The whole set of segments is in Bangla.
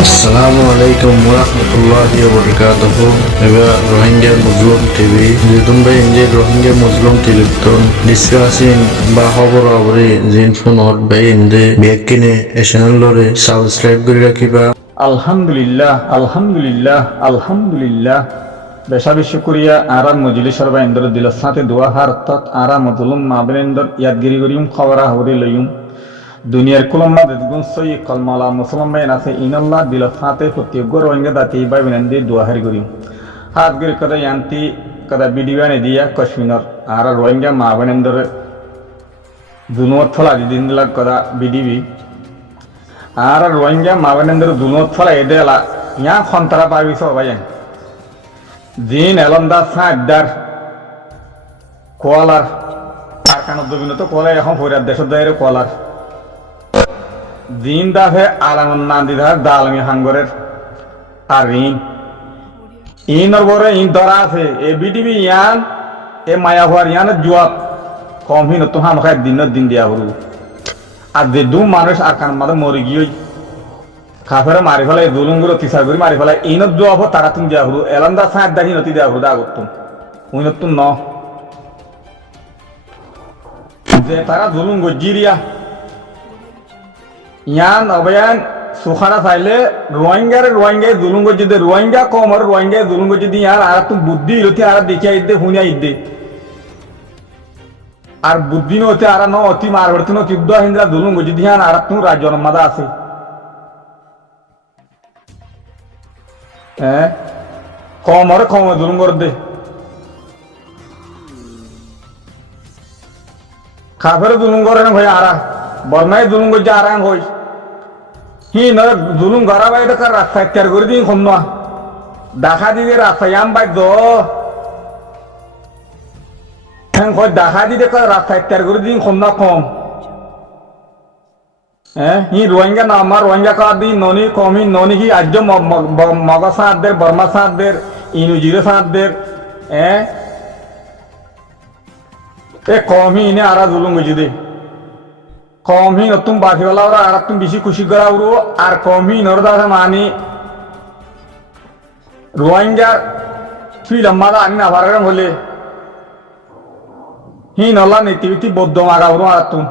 আসসালামু আলাইকুম ওরহমতুল্লাহি ওবরকাতুহু এবা রোহিঙ্গা মুসলিম টিভি যেতুন ভাই ইন্ডিয়া রোহিঙ্গা মুসলিম টিলিপতন ডিসকাসিং বা খবর অবরে জিন ফোনত ভাই ইন্দে বেকিনে এশনাল লরে সাবস্ক্রাইব করে রাখিবা। আলহামদুলিল্লাহ আলহামদুলিল্লাহ আলহামদুলিল্লাহ বেশা বেশি করিয়া আরাম মজলিসর বা ইন্দর দিল সাথে দোয়া হার তৎ আরাম মতুলুম মাবলেন্দর ইয়াদগিরি করিম খবরা হরি লইম দুনিয়ার কুলম্মা দেদগুন সই কলমালা মুসলমান বাইন আছে ইনাল্লাহ দিল সাথে প্রত্যেক রোহিঙ্গা দাতি বাই বিনন্দি দোয়া হারি করিম হাত গিরি কদা ইয়ান্তি কদা বিডিওয়ানে দিয়া কশ্মিনর আর রোহিঙ্গা মাবলেন্দর দুনুয়ার ফলা দিন দিলা কদা বিডিবি আর রোহিঙ্গা মাবানেন্দ্র দুনত ফলা এদেলা ইয়া খন্তরা পাবি সবাই দিন এলন্দা সাইদার কোয়ালার আর কান দবিনত কোয়ালা এখন ফরিয়াদ দেশের দায়ের কোয়ালার দিন দাফে আলামন নান্দিধার দালমি হাঙ্গরের আর ইনর বরে ইন ধরা আছে এ বিটিভি ইয়ান এ মায়াভার ইয়ানের জবাব কম হিন তো হামখায় দিন দিয়া হরু আর যে দু মানুষ আর কান মাদে মরে গিয়ে খাফেরা মারি ফেলাই দুলুঙ্গুলো তিসার করে মারি ফেলাই ইনত জবাব তারা তুমি দেওয়া হলো এলান্দা সাঁত দাহি নতি দেওয়া হলো আগতুম উইনতুম ন যে তারা দুলুঙ্গ জিরিয়া ইয়ান অবয়ান সুখানা চাইলে রোহিঙ্গায় দুলুঙ্গ যদি রোহিঙ্গা কম আর রোহিঙ্গায় দুলুঙ্গ যদি ইয়ার আর তুমি বুদ্ধি ইলতি আর দেখিয়া ইদ্দে হুনিয়া ইদ্দে আর বুদ্ধি নতে আর ন অতি মারবর্তন তিব্দ হিন্দ্রা দুলুঙ্গ যদি ইয়ান আর তুমি রাজ্য মাদা আছে কম দুলুঙ্গর দে খাফের দুলুঙ্গর ভাই আরা বর্মায় দুলুঙ্গ যে আরাম হই হি ন দুলুং গড়া বাই কার রাস্তা ত্যার করে দিন কম না দেখা দিদি রাস্তা ইয়াম বাই দ দেখা দিদি কার রাস্তা ত্যার করে দিন কম না কম হি রোহিঙ্গা না আমার রোহিঙ্গা কার দিন ননি কমি ননি কি আজ মগা সাঁতদের বর্মা সাঁতদের ইনুজিরে সাঁতদের এ কমি ইনে আরা জুলুম গেছি দে কমি নতুন বাসিওয়ালা ওরা আর তুমি বেশি খুশি করা উড়ো আর কমি নরদা মানি রোহিঙ্গা ফিল আমাদা আনি না ভার হলে হি নলা নীতি বৌদ্ধ মারা উড়ো আর তুমি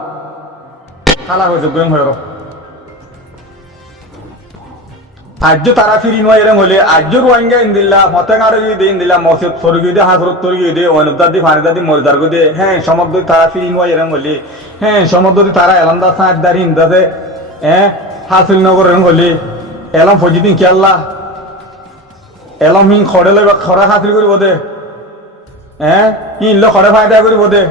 খালা হয়েছে গোয়ং হয়ে আজ তারা ফিরি নয় এরম হলে আজ রোহিঙ্গা ইন্দিল্লা মতেঙ্গার দিয়ে ইন্দিল্লা মসজিদ সরগি দিয়ে হাসরত তরগি দিয়ে অনবদার দিয়ে ফানিদার দিয়ে মরিদার দিয়ে হ্যাঁ সমুদ্র তারা ফিরি নয় এরম হলে হ্যাঁ সমুদ্র তারা এলামদা সাঁতদার হিন্দাতে হাসিল নগর এরম হলে এলাম ফজিদিন খেয়াল্লা এলাম হিং খড়ে লইবা খরা হাসিল করিব দে হিনলে খড়ে ফায়দা করিব দে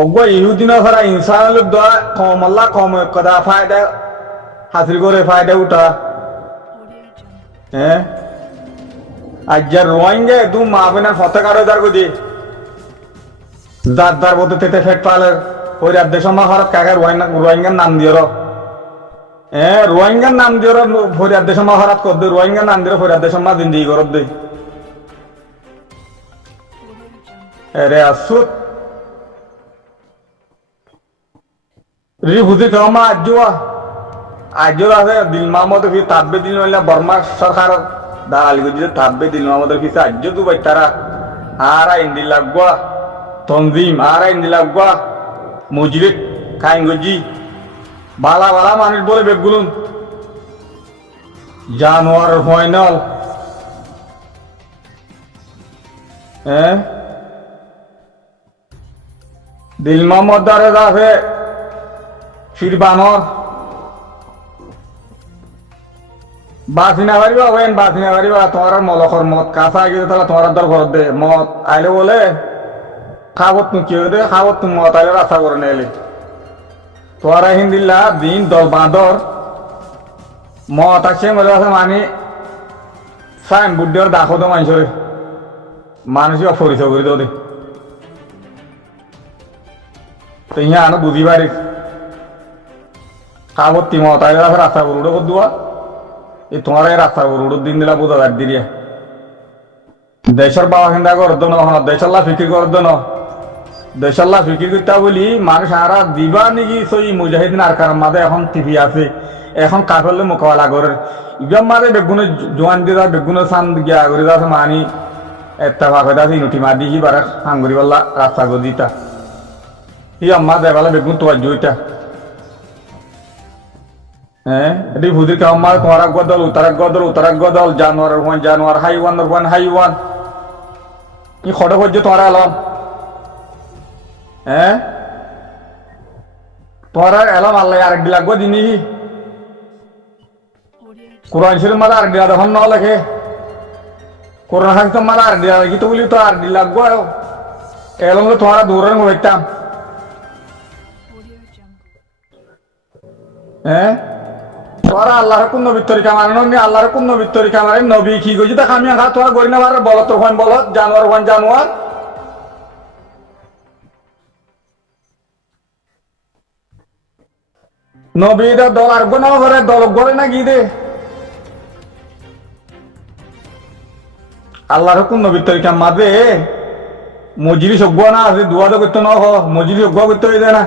অগো ইহুদিন সারা ইনসান দোয়া কম আল্লাহ কম কদা ফায়দা হাসিল করে ফায়দা উঠা আজ রোহিঙ্গা দু মাহবিনা ফতেকারো দার গদি দার বলতে তেতে ফেট পালের ওই রাত দেশ মাহারত কাকা রোহিঙ্গার নাম দিও রোহিঙ্গার নাম দিও ফরিয়াদ দেশ মাহারাত কর দে রোহিঙ্গার নাম দিও ফরিয়াদ দেশ মা জিন্দি করত দে রে আসুত বুঝি কমা আজ আছে দিল মাহমদ ফি তাব্বে দিল বর্মা সরকার দালালি করে তাব্বে দিল মাহমদের ফিসে আজ দুবাই তারা আর ইন্দি লাগবা তনজিম আর ইন্দি লাগবা মজরিদ কাইঙ্গজি বালা বালা মানুষ বলে বেগুলুন জানোয়ার ফাইনাল দিল মাহমদ দারে আছে ফিরবানর বাসিনা পারিবা ওয়েন বাসিনা পারিবা তোমার মলকর মত কাঁচা গিয়ে তাহলে তোমার দর ঘর দে মত আইলে বলে খাবত তুমি কেউ দে খাবত তুমি মত আইলে রাস্তা করে নেলে তোমার হিন্দিল্লা দিন দল বাঁদর মত আছে বলে আছে মানে সাইন বুদ্ধির দাখো তো মানুষের মানুষই অপরিচয় করে দেও দে তো ইয়া আনো বুঝি পারি খাবত মত আইলে রাস্তা করে উঠে দুয়া এই তোমার এই রাস্তা করে উঠে দিন দিলা বোঝা যাক দিয়ে দেশের বাবা হিন্দা করতো না দেশের লা ফিক্রি করতো না দেশাল্লাহ ফিকির করতে বলি মানুষ আর দিবা নাকি সই মুজাহিদিন আর কারণ মাঝে এখন টিভি আছে এখন কাফেরলে মোকাবেলা করে ইবাম মাঝে বেগুনে জোয়ান দিয়ে বেগুনে সান গিয়া করে যাচ্ছে মানি একটা ভাবে দাস ইনুটি মার দিয়ে বারে হাঙ্গুরি বললা রাস্তা গদিটা ই আম্মা দেবালা বেগুন তোয়ার জয়টা হ্যাঁ এটি ভুদির কাম্মার তোমার উত্তরাক গদল জানোয়ার হাইওয়ান ই খড় পর্য তোমার আলম হ্যাঁ তোমার এলাম আল্লাহ আরেক দিলাগ দিনি কোরআন শরীফ মালা আরেক দিলা তখন ন লেখে কোরআন হাকিম তো মালা আরেক দিলা কি তো বলি তো আর দিলাগ এলাম তোমার দূরের মোবাইতাম হ্যাঁ তোরা আল্লাহর কোন নবীর তরিকা মানে আল্লাহর কোন নবীর তরিকা মানে নবী কি গজি তা আমি আঘাত তোরা গরি না বল তোর হন বল জানোয়ার নবীরা দল আর গোনা করে দল গরে না গি দে আল্লাহর কোন নবীর তরিকা মাঝে মজুরি সজ্ঞ না আছে দুয়া তো করতে না মজুরি সজ্ঞ করতে হয়ে যায় না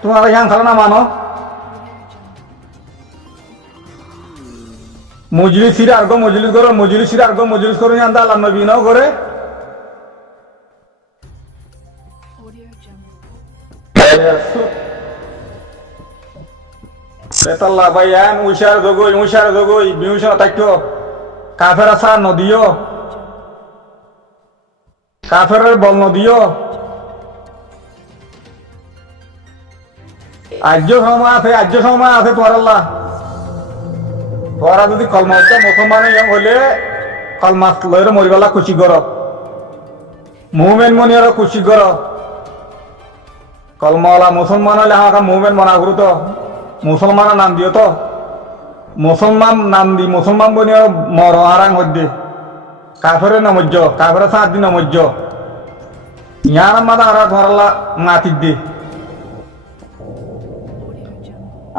তোমার ইয়াং খালো না মানো মজলিস সিরা আর মজলিস করো জানতা আল্লাহ নবী নাও করে বেতাল্লাহ ভাইয়ান উশার দগই বিউশন তাক্য কাফের আসা নদীও কাফেরের বল নদীও আর্য সময় আছে তোমার আল্লাহ তোরা যদি কলমা মুসলমান হলে কলমা লইরে মরিবালা খুশি কর মুভমেন্ট মনি আর খুশি কর কলমাওয়ালা মুসলমান হলে আমাকে মুভমেন্ট মনা করু তো মুসলমানের নাম দিও তো মুসলমান নাম দি মুসলমান বনি আর মর আরাং হদ্দে কাফের নমজ্জ কাফের সাত দিন নমজ্জ ইয়ার মাদা আর ধরালা মাতির দে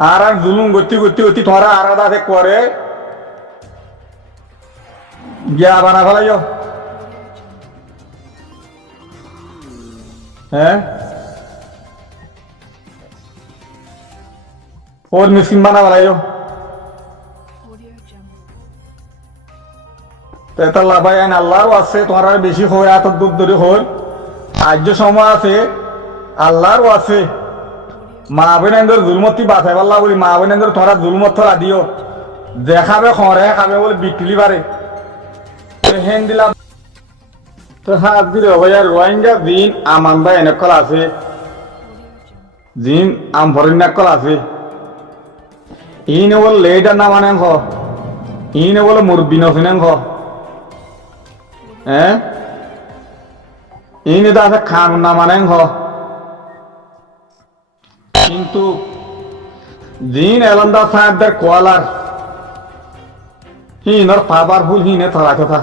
আর জুলুম গতি তোরা আর দাদে করে গিয়া বানা ফেলাইও হ্যাঁ ওর মিসকিন বানা ফেলাইও তেতাল্লা ভাই আইন আল্লাহও আছে তোমার বেশি হয় এত দূর ধরে হল আর্য সময় আছে আল্লাহরও আছে মা বোনেন্দ্র জুলমতি বাঁচাই পাল্লা বলি মা বোনেন্দ্র তোরা জুলমত থরা দিও দেখাবে খরে খাবে বলে বিটলি পারে হেন দিলাম তো হাত দিলে ভাইয়া রোহিঙ্গা দিন আমান ভাই এনেকল আছে জিন আম ভরিনাকল আছে ইনে বল লেডার না মানে ইনে বলে মুরব্বী নফিনাং হ্যাঁ ইনে তো আছে খান না মানে কিন্তু জিন এলন্দা সাহেবদের কোয়ালার হিনর পাওয়ারফুল হিনে থরা কথা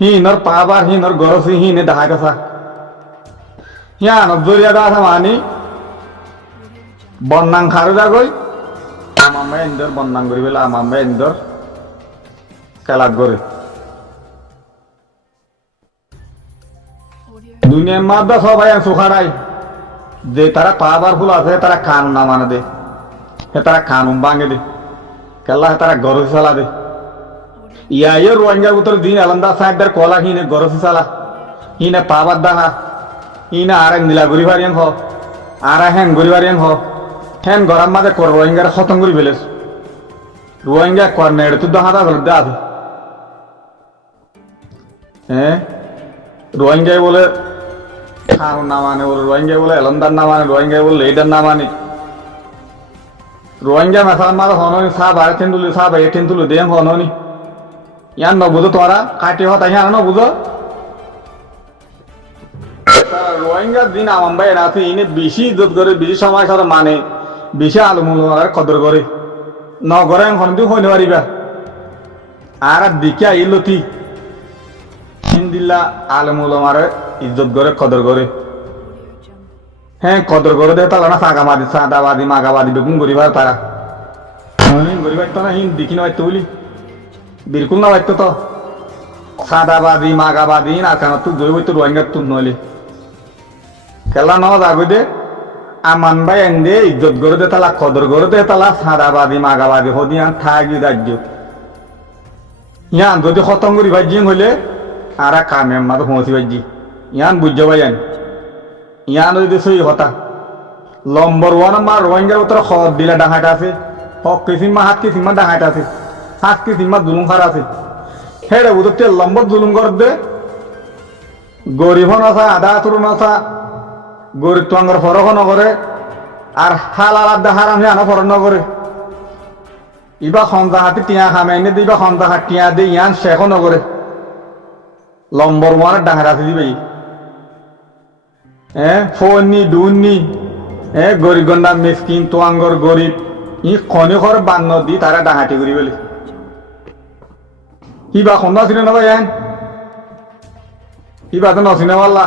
হিনর পাওয়ার হিনর গরসি হিনে দেখা কথা হিয়া নজরিয়া দা মানি বন্নাং খারু যাগই আমামে ইন্দর বন্নাং করি বেলা আমামে ইন্দর খেলা করে দুনিয়ার মাদ্দা সবাই সুখারাই যে তারা পাওয়ারফুল আছে তারা কানুন না মানে দে তারা কানুন ভাঙে দে কেলা তারা গরসি চালা দে ইয়া রোহিঙ্গার উত্তর দিন আলাদা সাহেবদের কলা হিনে গরসি চালা হিনে পাবার দেখা হিনে আর নীলা ঘুরি বাড়িয়ান হ আর হ্যান ঘুরি বাড়িয়ান হ হ্যান গরম মাঝে কর রোহিঙ্গার খতম করে ফেলেছ রোহিঙ্গা কর নেড় তুই দহাদা ফেলতে আছে হ্যাঁ রোহিঙ্গায় বলে খান না মানে বলে রোহিঙ্গা বলে এলন্দার না মানে রোহিঙ্গা বলে লেডার না মানে রোহিঙ্গা মেসাল মারা হননি সা বারে টেন্ডুলি সা বাইরে টেন্ডুলি দেন হননি ইয়ান নবুঝো তোরা কাটি হতা ইয়ান নবুঝো রোহিঙ্গা দিন আমার ভাই আছে ইনে বেশি ইজ্জত করে বেশি সময় সাথে মানে বেশি আলমুল কদর করে নগরে এখন তুই হইতে পারিবা আর দিকে আইলতি হিন্দিল্লা আলমুল আমার ইজ্জত করে কদর করে হ্যাঁ কদর করে দে তাহলে না সাদাবাদী মাগাবাদী বেগুন গরিবার তারা গরিবার তো না হিন দেখি না বাইতো বলি বিলকুল না বাইতো তো সাদাবাদী মাগাবাদী না কেন তুই জয় বইতো রোহিঙ্গার তুই নইলে কেলা নজ আগদে আমান ভাই এন্দে ইজ্জত গড়ে দে তালা কদর গড়ে দে তালা সাদাবাদী মাগাবাদী হদিয়ান থাকি রাজ্য ইয়ান যদি খতম করি ভাজি হইলে আর কামে মাতো পৌঁছি ভাজি ইয়ান বুঝতে পাইয়ান ইয়ান যদি সই হতা নম্বর ওয়ান আমার রোহিঙ্গার উত্তর খবর দিলে ডাঙাটা আছে হক কিসিমা হাত কিসিমা ডাঙাটা আছে হাত কিসিমা জুলুম খার আছে হেড়ে উদতে লম্বর জুলুম কর দে গরিব নসা আধা তুরু নসা গরিব তোমার ফরক নকরে আর হালাল আদা হারাম আনো ফরক নকরে ইবা খন্দা হাতি টিয়া খামে এনে দিবা খন্দা হাত টিয়া দে ইয়ান শেখ নকরে লম্বর ওয়ানের ডাঙাটা আছে দিবে ফোননি দুননি গরিব গন্ডা মিসকিন তোয়াঙ্গর গরিব ই খনি ঘর বান্ন দি তারা ডাঙাটি করি বলে ইবা খন্দা ছিল না ভাই ইবা তো নসিনে পাল্লা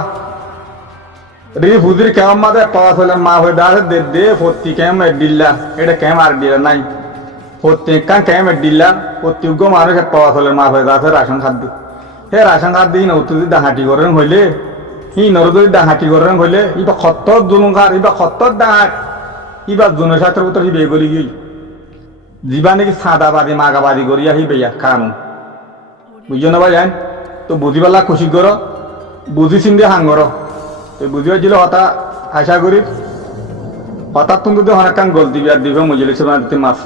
রে ফুজির কেমন মাঝে পাওয়া হলে মা হয়ে দাঁড়ে দে দে ফতি কেম দিল্লা এটা কেম আর দিলা নাই ফতি কান কেম দিল্লা ফতি উগ্র মানুষ পাওয়া হলে মা হয়ে দাঁড়ে রাশন খাদ্য হে রাশন খাদ্য ই নতুন যদি ডাঙাটি করেন হইলে ই নর যদি ডাঙাটি করেন হইলে ইবা খত্তর জুলুঙ্গার ইবা খত্তর ডাঙাট ইবা জনস্বাস্থ্যের উত্তর হি বে গলি গই জীবা নাকি সাদাবাদী মাগাবাদী করিয়া হি বেয়া কানুন বুঝছো না ভাই জান তো বুঝি পালা খুশি করো বুঝি চিন্তি হাং করো তো বুঝি পারছিল হতা আশা করি হঠাৎ তুমি অনেক কান গল দিবি আর দিবে মজলিস মাছ